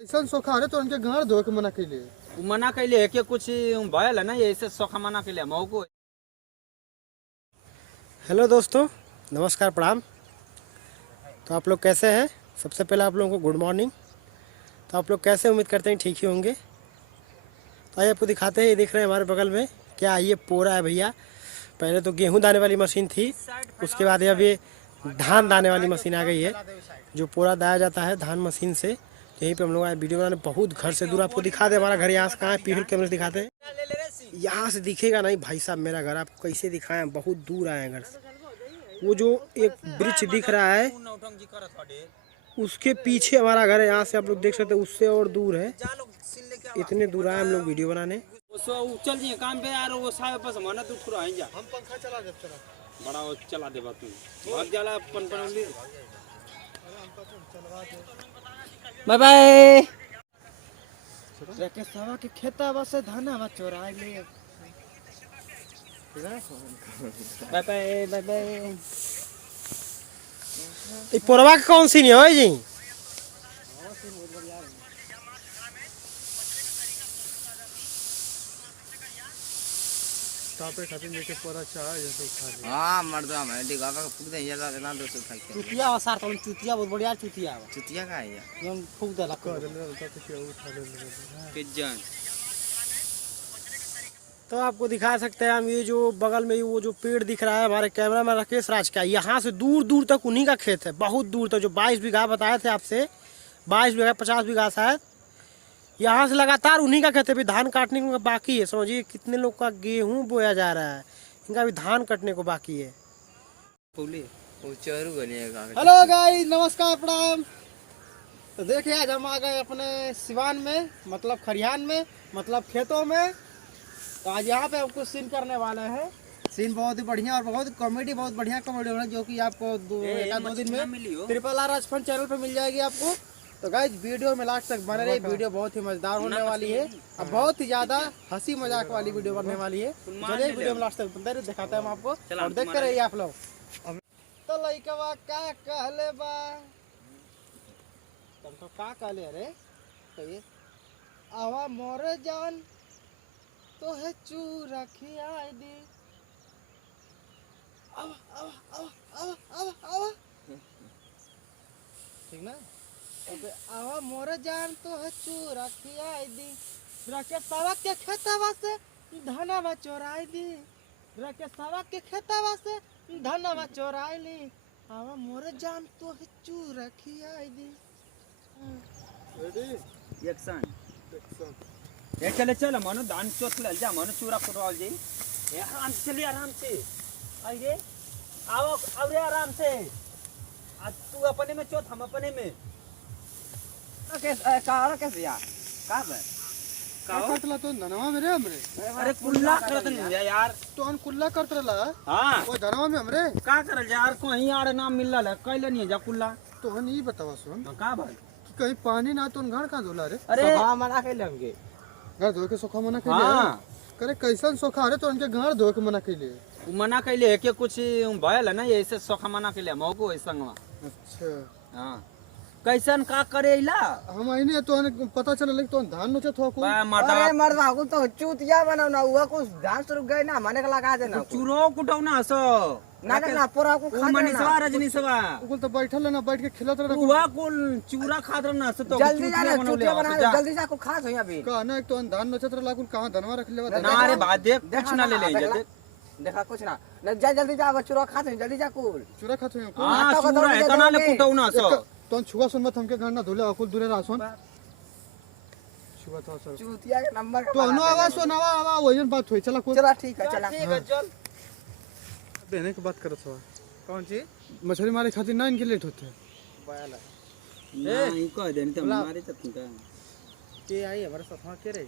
ऐसा सोखा रे तो उनके घर धो के मना कैले है कि कुछ भयल है ना, ये ऐसे सोखा मना कैले मऊ को। हेलो दोस्तों, नमस्कार, प्रणाम। तो आप लोग कैसे हैं? सबसे पहले आप लोगों को गुड मॉर्निंग। तो आप लोग कैसे, उम्मीद करते हैं ठीक ही होंगे। तो आइए आपको दिखाते हैं। ये देख रहे हैं हमारे बगल में क्या ये पोरा है भैया। पहले तो गेहूं दाने वाली मशीन थी, उसके बाद ये धान दाने वाली मशीन आ गई है, जो पोरा दाया जाता है धान मशीन से। यहीं पे हम लोग आए वीडियो बनाने, बहुत घर से दूर। आपको दिखा दे हमारा घर यहाँ से कहाँ है, पीछे कैमरे से दिखाते हैं। यहाँ से दिखेगा नहीं भाई साहब मेरा घर, आपको कैसे दिखाएं, बहुत दूर आए हैं घर से। वो जो एक वृक्ष दिख रहा है उसके पीछे हमारा घर है। यहाँ से आप लोग देख सकते हैं, उससे और दूर है। इतने दूर आए हम लोग वीडियो बनाने। चल जी काम पे यार, वो साहब पास मना तू थोड़ा आई जा, हम पंखा चला दे बड़ा वो चला दे बात तू भाग जाला पन बाय बाय। के सवा के खेता बस धाना बस चोरा ले। Bye bye bye bye. ये पोरवा के कौन सी नहीं है जी? तापे खातिर लेके पोरा चाह जैसे खा ले। हां मर्दवा में डिगा का फूक दे जला देना 200 खाई के। चुतिया सार तो चुतिया बहुत बढ़िया चुतिया है। चुतिया का है यार, हम फूक दे लगा दे तो के उठा ले के जान। तो आपको दिखा सकते हैं हम, ये जो बगल में वो जो पेड़ दिख रहा है हमारे कैमरा में राकेश राज का, यहाँ से दूर दूर तक उन्हीं का खेत है, बहुत दूर तक। जो 22 बीघा बताए थे आपसे, 22 बीघा 50 बीघा शायद, यहाँ से लगातार उन्हीं का खेत है। अभी धान काटने को बाकी है। समझिए कितने लोग का गेहूं बोया जा रहा है, इनका अभी धान कटने को बाकी है। वो चोरू बनेगा। हेलो गाइस, नमस्कार, प्रणाम। तो देखिए आज हम आ गए अपने सिवान में, मतलब खरिहान में, मतलब खेतों में। तो आज यहाँ पे हम कुछ सीन करने वाले हैं। सीन बहुत ही बढ़िया और बहुत कॉमेडी, बहुत बढ़िया कॉमेडी होना, जो कि आपको एक दो दिन में RRR राजफंड चैनल पे मिल जाएगी आपको। तो गाइस वीडियो में लास्ट तक बने रहिए, वीडियो बहुत ही मजेदार होने वाली है और बहुत ही ज्यादा हंसी मजाक वाली वीडियो बनने वाली है। चलिए वीडियो में लास्ट तक बने रहिए, दिखाते हैं हम आपको और देखते रहिए आप लोग। तो लइकवा का कहले बा, तुमको का कहले रे? कहिए आवा मोरे जान तो है चूरा खियाई दी। आवा आवा आवा आवा आवा आवा, ठीक ना? अबे आवा मोरे जान तो है चूरा खियाई दी। रके सवा के खेतवा से धनवा चोराई दी। रके सवा के खेतवा से धनवा चोराई ली। आवा मोरे जान तो है चूरा खियाई दी। रेडी एक्शन ये चले चल मनो धान चोत ले जा, मनो चूरा कुटवाल जी। ये आराम से चलिए, आराम से आइए, आओ अब आराम से। आज तू अपने में चोत, हम अपने में। कैसे यार का बे का करतला तो धनवा में रे हमरे। अरे कुल्ला करत नहीं यार, तो हम कुल्ला करतला। हां ओ धनवा में हमरे का करल यार, कोई यार नाम मिलल है कैले नहीं जा कुल्ला। तो हम ई बतावा सुन का भाई कि कहीं पानी ना तो घर का धोला रे। अरे हां मना के लेंगे घर धो के सोखा मना कैले। हां करे कैसन सोखा रे तो उनके घर धो के मना कैले। मना कैले है कि कुछ भयल है ना, ये ऐसे सोखा मना कैले मऊ को संगवा। अच्छा हां कैसन का करेला हम आईने तो पता चला लग तो धान नोचे थो को। अरे मर्दवा को तो चुतिया बनाना हुआ, कुछ डांस रुक गए ना, माने का लगा देना चूरो कुटौना सो ना पूरा को खा देना। मनीषवा रजनीशवा कुल तो बैठल है ना, बैठ के खिलत रहे। हुआ कुल चूरा खादर ना सो तो जल्दी जा, चुतिया बना ले, जल्दी जा, को खा सो अभी। का ना एक तो धान नोचत रहा कुल, कहां धनवा रख लेवा। ना रे बात देख, कुछ ना ले ले देख, देखा कुछ ना जा, जल्दी जा, चूरा खा सो, जल्दी जा कुल चूरा खाते हैं को। हां चूरा है तना ले कुटौना सो। तो छुआ सुन मत, हमके घर ना धोले अकुल दूरे रासन छुआ तो सर चुतिया के नंबर तो नो आवाज सुनावा आवा वजन बात होई। चला को चला ठीक है, चला ठीक है चल। देने की बात करत हो। कौन सी मछली मारे खातिर ना इनके लेट होते। नहीं कह देनी तो मारे तक का के आई हमारे साथ के रही